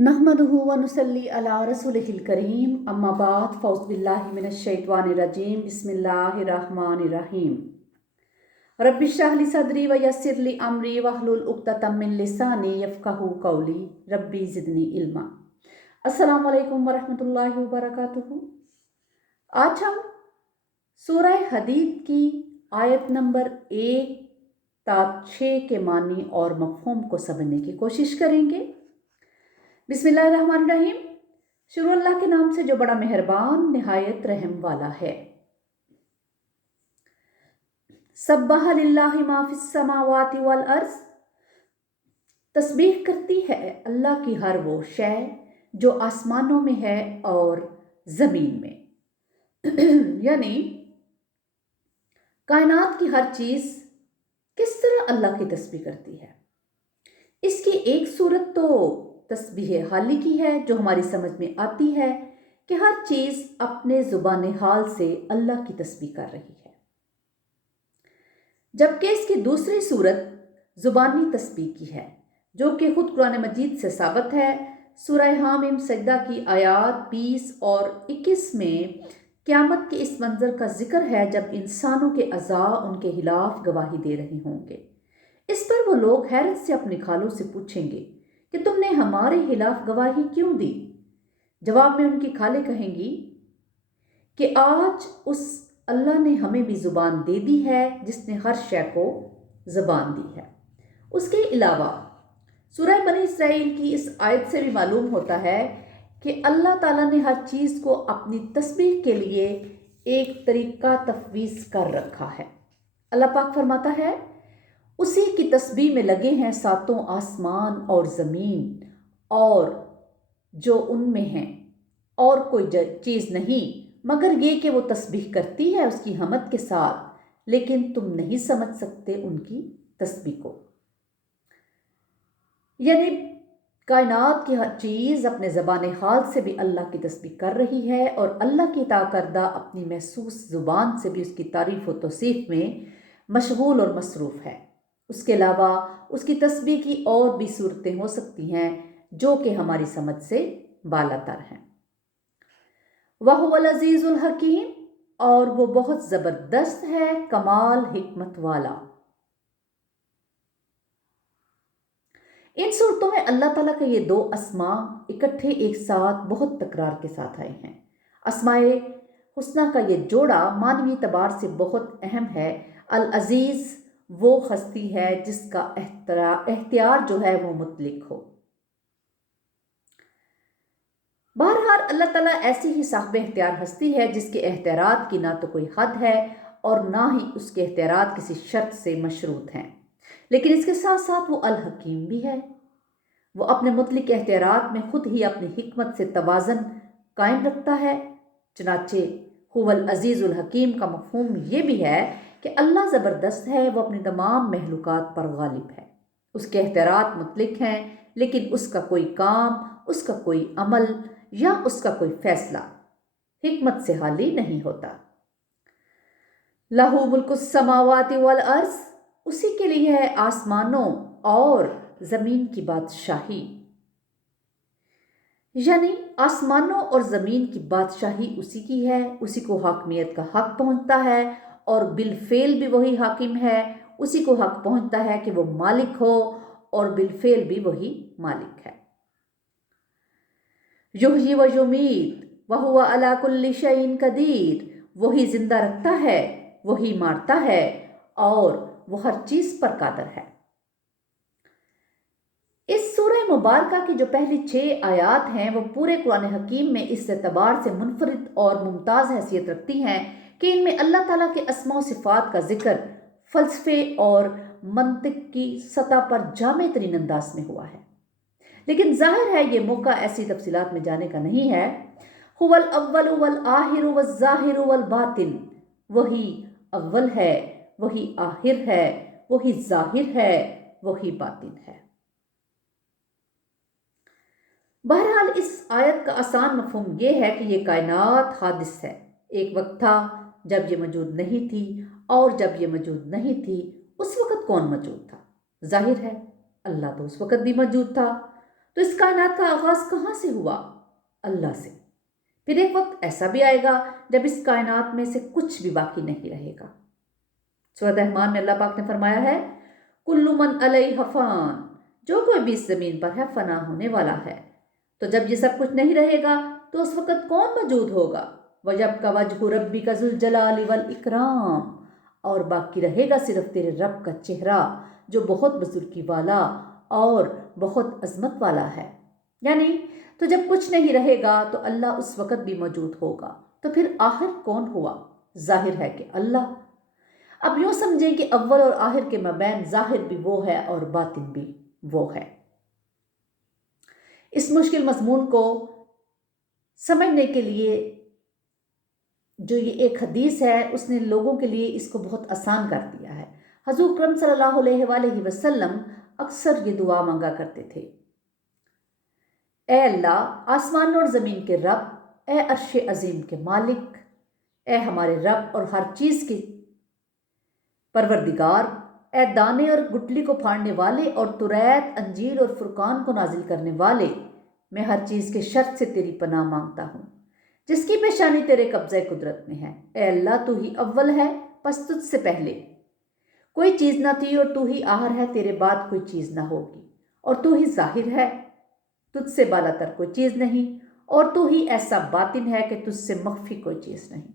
नहमदुहु व नुसल्ली अला रसूलिहिल करीम अम्मा बाद फ़ौज़ बिल्लाहि मिनश शैतानिर रजीम बिस्मिल्लाहिर रहमानिर रहीम रब्बि इश्रह ली सदरी व यस्सिर ली अमरी वहलुल उक़्दतम मिन लिसानी यफ़क़हू क़ौली रब्बी ज़िदनी इल्मा। अस्सलामु अलैकुम व रहमतुल्लाहि व बरकातुहू। आज हम सूरह हदीद की आयत नंबर 1 ता 6 के मानी और मफ़हूम को समझने की कोशिश करेंगे। बिस्मिल्लाहिर्रहमानिर्रहीम। शुरू अल्लाह के नाम से जो बड़ा मेहरबान निहायत रहम वाला है। सब्बह लिल्लाहि मा फिस समावाति वल अर्ज़। तस्बीह करती है अल्लाह की हर वो शय जो आसमानों में है और ज़मीन में यानी कायनात की हर चीज़ किस तरह अल्लाह की तस्बीह करती है। इसकी एक सूरत तो तस्बीह हाली की है जो हमारी समझ में आती है कि हर चीज़ अपने ज़ुबान हाल से अल्लाह की तस्बीह कर रही है, जबकि इसकी दूसरी सूरत ज़ुबानी तस्बीह की है जो कि खुद कुरान मजीद से साबित है। सूरह हामीम सजदा की आयत 20 और 21 में क़यामत के इस मंजर का जिक्र है जब इंसानों के अज़ा उनके खिलाफ गवाही दे रहे होंगे। इस पर वो लोग हैरत से अपने खालों से पूछेंगे कि तुमने हमारे खिलाफ गवाही क्यों दी। जवाब में उनकी खालें कहेंगी कि आज उस अल्लाह ने हमें भी ज़ुबान दे दी है जिसने हर शय को ज़ुबान दी है। उसके अलावा सूरह बनी इसराइल की इस आयत से भी मालूम होता है कि अल्लाह ताला ने हर चीज़ को अपनी तस्बीह के लिए एक तरीका तफवीज़ कर रखा है। अल्लाह पाक फरमाता है, उसी की तस्बीह में लगे हैं सातों आसमान और ज़मीन और जो उनमें हैं, और कोई चीज़ नहीं मगर ये कि वो तस्बीह करती है उसकी हमद के साथ, लेकिन तुम नहीं समझ सकते उनकी तस्बीह को। यानी कायनात की हर चीज़ अपने ज़बान हाल से भी अल्लाह की तस्बीह कर रही है और अल्लाह की अता करदा अपनी महसूस ज़ुबान से भी उसकी तारीफ़ व तौसीफ़ में मशगूल और मसरूफ़ है। उसके अलावा उसकी तस्बीह की और भी सूरतें हो सकती हैं जो कि हमारी समझ से बालातर हैं। वहुवल अज़ीज़ुल हकीम, और वो बहुत ज़बरदस्त है, कमाल हिकमत वाला। इन सूरतों में अल्लाह ताला के ये दो अस्मा इकट्ठे एक साथ बहुत तकरार के साथ आए हैं। अस्माए हुस्ना का ये जोड़ा मानवी तबार से बहुत अहम है। अल अज़ीज़ वो हस्ती है जिसका एख्तियार जो है वो मुतलिक हो। बहरहाल अल्लाह ताला ऐसी ही साहिब एख्तियार हस्ती है जिसके एख्तियारात की ना तो कोई हद है और ना ही उसके एख्तियारात किसी शर्त से मशरूत हैं, लेकिन इसके साथ साथ वो अल हकीम भी है। वो अपने मुतलिक एख्तियारात में खुद ही अपनी हिकमत से तवाज़न कायम रखता है। चनाचे हुवल अज़ीज़ुल हकीम का मफ़हूम ये भी है कि अल्लाह ज़बरदस्त है, वो अपनी तमाम महलूकात पर गालिब है। उसके एख्तियारात मुतलिक हैं, लेकिन उसका कोई काम, उसका कोई अमल या उसका कोई फ़ैसला हिकमत से हाली नहीं होता। लहू मुल्कुस समावाति वल अर्ज़, उसी के लिए है आसमानों और ज़मीन की बादशाही। यानी आसमानों और ज़मीन की बादशाही उसी की है, उसी को हाकमियत का हक पहुंचता है और बिलफेल भी वही हाकिम है। उसी को हक पहुंचता है कि वो मालिक हो और बिलफेल भी वही मालिक है। युहयी व युमीत वहुवा अला कुल्ली शैइन कदीर, वही जिंदा रखता है, वही मारता है और वो हर चीज़ पर कादर है। इस सूरह मुबारका की जो पहली 6 आयात हैं वो पूरे कुरान हकीम में इस एतबार से मुनफरिद और मुमताज़ हैसियत रखती हैं कि इनमें अल्लाह ताला के अस्मा व सिफ़ात का जिक्र फ़लसफ़े और मंतिक की सतह पर जामे तरीन अंदाज में हुआ है। लेकिन जाहिर है ये मौका ऐसी तफसीलात में जाने का नहीं है। हुवल अव्वलु वल आहिरु वल ज़ाहिरु वल बातिन, वही अव्वल है, वही आहिर है, वही ज़ाहिर है, वही बातिन है। बहरहाल इस आयत का आसान मफहूम ये है कि ये कायनात हादिस है। एक वक्त था जब ये मौजूद नहीं थी, और जब ये मौजूद नहीं थी उस वक़्त कौन मौजूद था? जाहिर है अल्लाह तो उस वक़्त भी मौजूद था। تو اس کائنات کا آغاز کہاں سے ہوا؟ اللہ سے۔ پھر ایک وقت ایسا بھی آئے گا جب اس کائنات میں سے کچھ بھی باقی نہیں رہے گا۔ سورۃ رحمان میں اللہ پاک نے فرمایا ہے کل من علیہا فان، جو کوئی بھی اس زمین پر ہے فنا ہونے والا ہے۔ تو جب یہ سب کچھ نہیں رہے گا تو اس وقت کون موجود ہوگا؟ وَيَبْقَى وَجْهُ رَبِّكَ ذُو الْجَلَالِ وَالْإِكْرَامِ، اور باقی رہے گا صرف تیرے رب کا چہرہ جو بہت بزرگی والا اور بہت عظمت والا ہے۔ یعنی تو جب کچھ نہیں رہے گا تو اللہ اس وقت بھی موجود ہوگا، تو پھر آخر کون ہوا؟ ظاہر ہے کہ اللہ۔ اب یوں سمجھیں کہ اول اور آخر کے مابین ظاہر بھی وہ ہے اور باطن بھی وہ ہے۔ اس مشکل مضمون کو سمجھنے کے لیے جو یہ ایک حدیث ہے اس نے لوگوں کے لیے اس کو بہت آسان کر دیا ہے۔ حضور اکرم صلی اللہ علیہ وآلہ وسلم اکثر یہ دعا مانگا کرتے تھے، اے اللہ آسمان اور زمین کے رب، اے عرش عظیم کے مالک، اے ہمارے رب اور ہر چیز کے پروردگار، اے دانے اور گٹلی کو پھاڑنے والے اور توریت، انجیل اور فرقان کو نازل کرنے والے، میں ہر چیز کے شر سے تیری پناہ مانگتا ہوں جس کی پیشانی تیرے قبضہ قدرت میں ہے۔ اے اللہ تو ہی اول ہے، پس تجھ سے پہلے کوئی چیز نہ تھی، اور تو ہی آخر ہے، تیرے بعد کوئی چیز نہ ہوگی، اور تو ہی ظاہر ہے، تجھ سے بالا تر کوئی چیز نہیں، اور تو ہی ایسا باطن ہے کہ تجھ سے مخفی کوئی چیز نہیں۔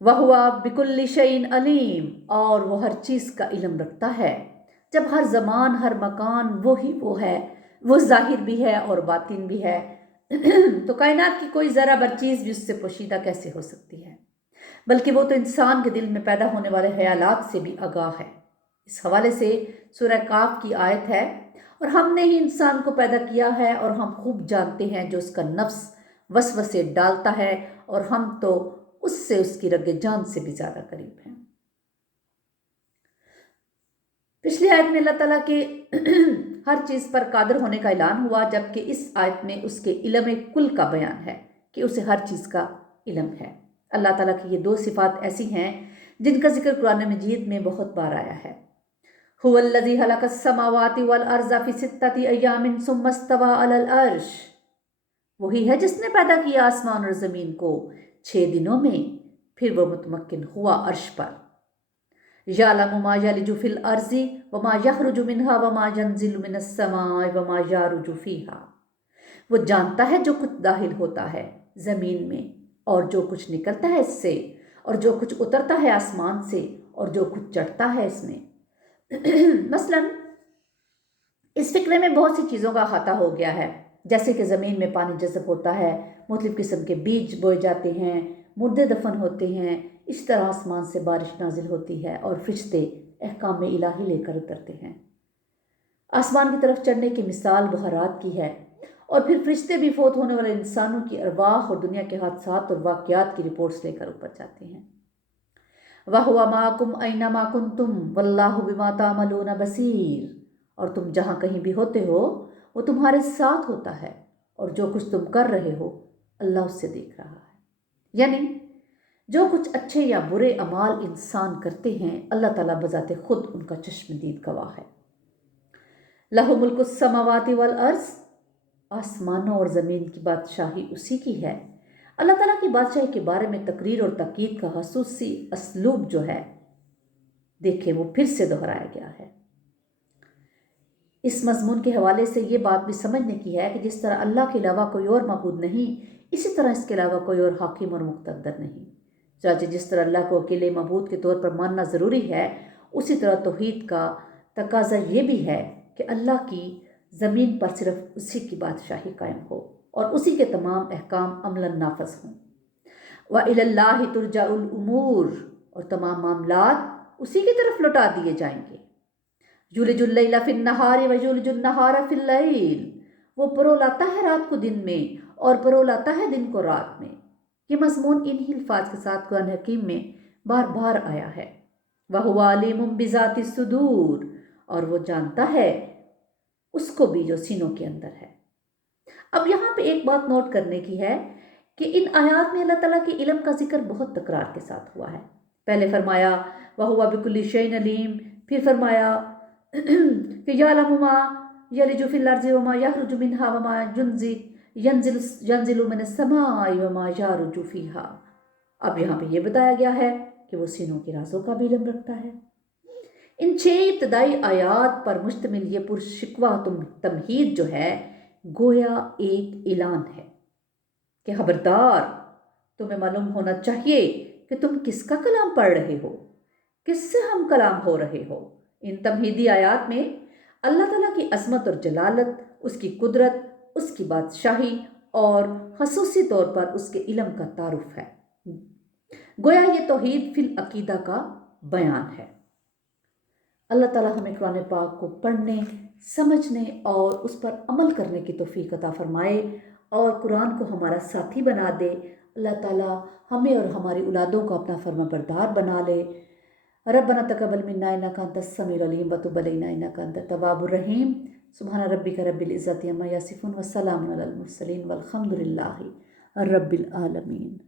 وَهُوَ بِكُلِّ شَيْءٍ عَلِيمٌ، اور وہ ہر چیز کا علم رکھتا ہے۔ جب ہر زمان ہر مکان وہی وہ ہے، وہ ظاہر بھی ہے اور باطن بھی ہے، تو کائنات کی کوئی ذرہ بر چیز بھی اس سے پوشیدہ کیسے ہو سکتی ہے؟ بلکہ وہ تو انسان کے دل میں پیدا ہونے والے خیالات سے بھی آگاہ ہے۔ اس حوالے سے سورہ کاف کی آیت ہے، اور ہم نے ہی انسان کو پیدا کیا ہے اور ہم خوب جانتے ہیں جو اس کا نفس وسوسے ڈالتا ہے، اور ہم تو اس سے اس کی رگ جان سے بھی زیادہ قریب ہیں۔ پچھلی آیت میں اللہ تعالیٰ کے ہر چیز پر قادر ہونے کا اعلان ہوا، جبکہ اس آیت میں اس کے علم کل کا بیان ہے کہ اسے ہر چیز کا علم ہے۔ اللہ تعالیٰ کی یہ دو صفات ایسی ہیں جن کا ذکر قرآن مجید میں بہت بار آیا ہے۔ هُوَ الَّذِي خَلَقَ السَّمَاوَاتِ وَالْأَرْضَ فِي سِتَّةِ أَيَّامٍ ثُمَّ اسْتَوَىٰ عَلَى الْعَرْشِ، وہی ہے جس نے پیدا کیا آسمان اور زمین کو 6 دنوں میں، پھر وہ متمکن ہوا عرش پر۔ يَعْلَمُ مَا يَلِجُ فِي الْأَرْضِ وَمَا يَخْرُجُ مِنْهَا وَمَا يَنزِلُ مِنَ السَّمَاءِ وَمَا يَعْرُجُ فِيهَا، وہ جانتا ہے جو کچھ داخل ہوتا ہے زمین میں اور جو کچھ نکلتا ہے اس سے، اور جو کچھ اترتا ہے آسمان سے اور جو کچھ چڑھتا ہے اس میں۔ مثلاً اس فقرے میں بہت سی چیزوں کا احاطہ ہو گیا ہے، جیسے کہ زمین میں پانی جذب ہوتا ہے، مختلف قسم کے بیج بوئے جاتے ہیں، مردے دفن ہوتے ہیں، اس طرح آسمان سے بارش نازل ہوتی ہے اور فرشتے احکام الہی لے کر اترتے ہیں۔ آسمان کی طرف چڑھنے کی مثال بحرات کی ہے، اور پھر فرشتے بھی فوت ہونے والے انسانوں کی ارواح اور دنیا کے حادثات اور واقعات کی رپورٹس لے کر اوپر جاتے ہیں۔ وَهُوَ مَعَكُمْ أَيْنَمَا كُنْتُمْ وَاللَّهُ بِمَا تَعْمَلُونَ بَصِيرٌ، اور تم جہاں کہیں بھی ہوتے ہو وہ تمہارے ساتھ ہوتا ہے، اور جو کچھ تم کر رہے ہو اللہ اس سے دیکھ رہا ہے۔ یعنی جو کچھ اچھے یا برے اعمال انسان کرتے ہیں اللہ تعالیٰ بذات خود ان کا چشم دید گواہ ہے۔ لَهُ مُلْكُ السَّمَاوَاتِ وَالْأَرْضِ، آسمانوں اور زمین کی بادشاہی اسی کی ہے۔ اللہ تعالیٰ کی بادشاہی کے بارے میں تقریر اور تاکید کا خصوصی اسلوب جو ہے دیکھیں وہ پھر سے دہرایا گیا ہے۔ اس مضمون کے حوالے سے یہ بات بھی سمجھنے کی ہے کہ جس طرح اللہ کے علاوہ کوئی اور معبود نہیں، اسی طرح اس کے علاوہ کوئی اور حاکم اور مقتدر نہیں۔ چنانچہ جس طرح اللہ کو اکیلے معبود کے طور پر ماننا ضروری ہے، اسی طرح توحید کا تقاضا یہ بھی ہے کہ اللہ کی زمین پر صرف اسی کی بادشاہی قائم ہو اور اسی کے تمام احکام عملاً نافذ ہوں۔ وَإِلَى اللَّهِ تُرْجَعُ الْأُمُورُ، اور تمام معاملات اسی کی طرف لوٹا دیے جائیں گے۔ یولج اللیل فی النہار ویولج النہار فی اللیل، وہ پرو لاتا ہے رات کو دن میں اور پرو لاتا ہے دن کو رات میں۔ یہ مضمون انہی الفاظ کے ساتھ قرآن حکیم میں بار بار آیا ہے۔ وَهُوَ عَلِيمٌ بِذَاتِ الصُّدُورِ، اور وہ جانتا ہے اس کو بھی جو سینوں کے اندر ہے۔ اب یہاں پہ ایک بات نوٹ کرنے کی ہے کہ ان آیات میں اللہ تعالیٰ کے علم کا ذکر بہت تکرار کے ساتھ ہوا ہے۔ پہلے فرمایا وَهُوَ بِكُلِّ شَيْءٍ عَلِيمٌ، پھر فرمایا کہ یعلم ما यलिज फिल अर्ज़ि वमा यखरुजु मिन्हा वमा यंजिलु मिनस समाई वमा यारुजु फीहा। अब यहाँ पे ये बताया गया है कि वो सीनों के राजों का भी इल्म रखता है। इन 6 इब्तदाई आयात पर मुश्तमिल ये पुरशिकवा तमहीद जो है गोया एक ऐलान है कि खबरदार, तुम्हें मालूम होना चाहिए कि तुम किसका कलाम पढ़ रहे हो, किससे हम कलाम हो रहे हो। इन तमहीदी आयात में अल्लाह ताला की अज़मत और जलालत, उसकी कुदरत, उसकी बादशाही और खसूसी तौर पर उसके इल्म का तारुफ है। गोया ये तौहीद फिल अकीदा का बयान है। अल्लाह ताला हमें कुरान पाक को पढ़ने, समझने और उस पर अमल करने की तौफीक अता फरमाए और कुरान को हमारा साथी बना दे। अल्लाह ताला हमें और हमारी औलादों को अपना फर्माबरदार बना ले। रब्बना तक़ब्बल मिन्ना इन्नका अंतस समीउल अलीम व तुब अलैना इन्नका अंतत तव्वाबुर रहीम। सुब्हान रब्बिका रब्बिल इज़्ज़ति अम्मा यसिफून व सलामुन अलल मुरसलीन वल्हम्दुलिल्लाहि रब्बिल आलमीन।